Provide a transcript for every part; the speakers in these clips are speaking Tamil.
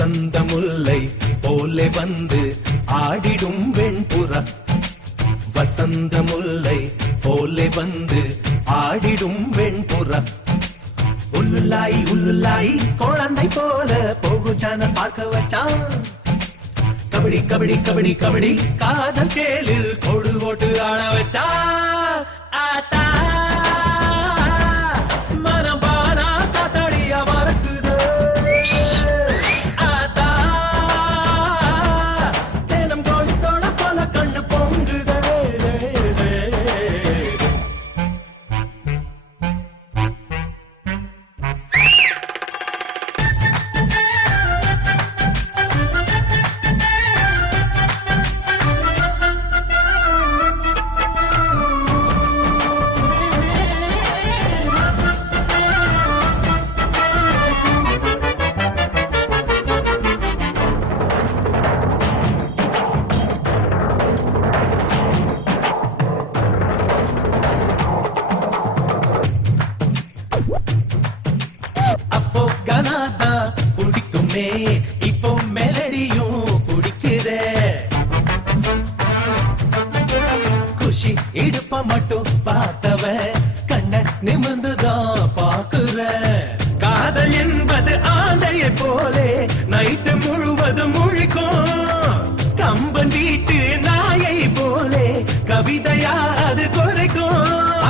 வசந்த முல்லை போலே வந்து ஆடிடும் வெண்புறா. வசந்த முல்லை போலே வந்து ஆடிடும் வெண்புறா. உள்ளுல்லாய் உள்ளுல்லாய் குழந்தை போல போகுச்சான பார்க்க வச்சான். கபடி கபடி கபடி கபடி காதல் கேளில் கொடு ஓட்டு ஆட வச்சா. ஆத்தா மனம் பானா காத்தாடியா மறக்குது. ஆத்தா தேனம் கோழி சோட போல கண்ணு பொங்குது. அப்போ கனாதா பிடிக்குமே, இப்போ மெலடியும் பிடிக்குதே. குஷி இடுப்ப மட்டும் பார்த்தவ கண்ண நிமிர்ந்துதான் பாக்குற. காதல் என்பது ஆந்தையை போலே நைட்டு முழுவதும் முழிக்கும். கம்பன் வீட்டு நாயை போலே கவிதையா அது குறைக்கும்.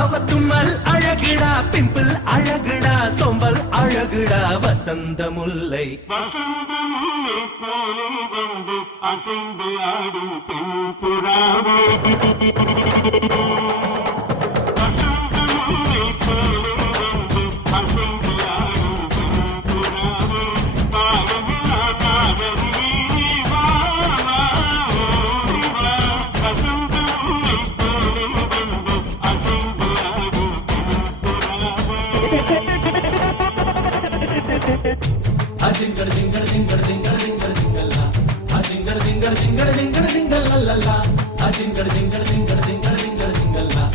அவ தும்மல் அழகுடா, பிம்பிள் அழகுடா, சோம்பல் அழகுடா. வசந்த முல்லை வசந்த முல்லை போலே வந்து அசைந்து ஆடும் பெண்புறாவே. வசந்த முல்லை போலே வந்து அசைந்து ஆடும் பெண்புறாவே. பாடவில்லா காதலிலே வா வா ஓடி வா. வசந்த முல்லை போலே வந்து அசைந்து ஆடும் பெண்புறாவே. அஜிங்கட ஜிங்கட ஜிங்கட ஜிங்கட ஜிங்கட ஜிங்கல்லா. அஜிங்கட ஜிங்கட ஜிங்கட ஜிங்கட ஜிங்கல்லல்லா. அஜிங்கட ஜிங்கட ஜிங்கட ஜிங்கட ஜிங்கட ஜிங்கல்லா.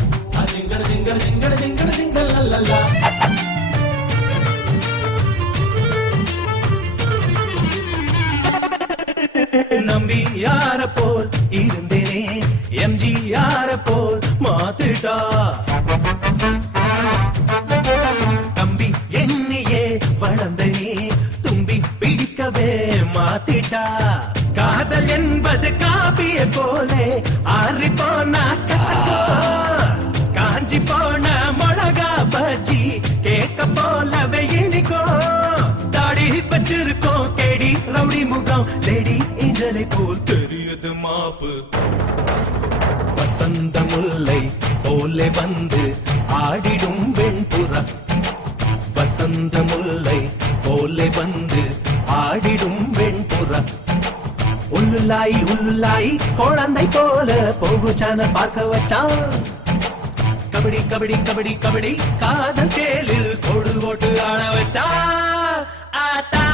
அஜிங்கட ஜிங்கட ஜிங்கட ஜிங்கட ஜிங்கல்லல்லா. நம்பி யார போல் இருந்தேனே, எம்ஜி யார போல் மாத்துட்டா. தம்பி என்னையே வளர்ந்தனே, தும்பி பிடிக்கவே மாத்திட்டா. காதல் என்பது காபிய போலே ஆறி போனா கசக்கோ. காஞ்சி போன மிளகா பஜ்ஜி கேக்க போலவே இனிக்கோ. தாடி வச்சிருக்கோம் கேடி ரவுடி முகம், லேடி ஏஞ்சலை போல் தெரியுது மாப்பு. வசந்த முல்லை போலே வந்து ஆடிடும் வெண்புறா. வசந்த முல்லை போலே வந்து ஆடிடும் வெண்புறா. உள்ளுல்லாய் உள்ளுல்லாய் குழந்தை போல போகுச்சான பார்க்க வச்சான். கபடி கபடி கபடி கபடி காதல் கேளில் கொடு ஓட்டு ஆட வச்சா. ஆத்தா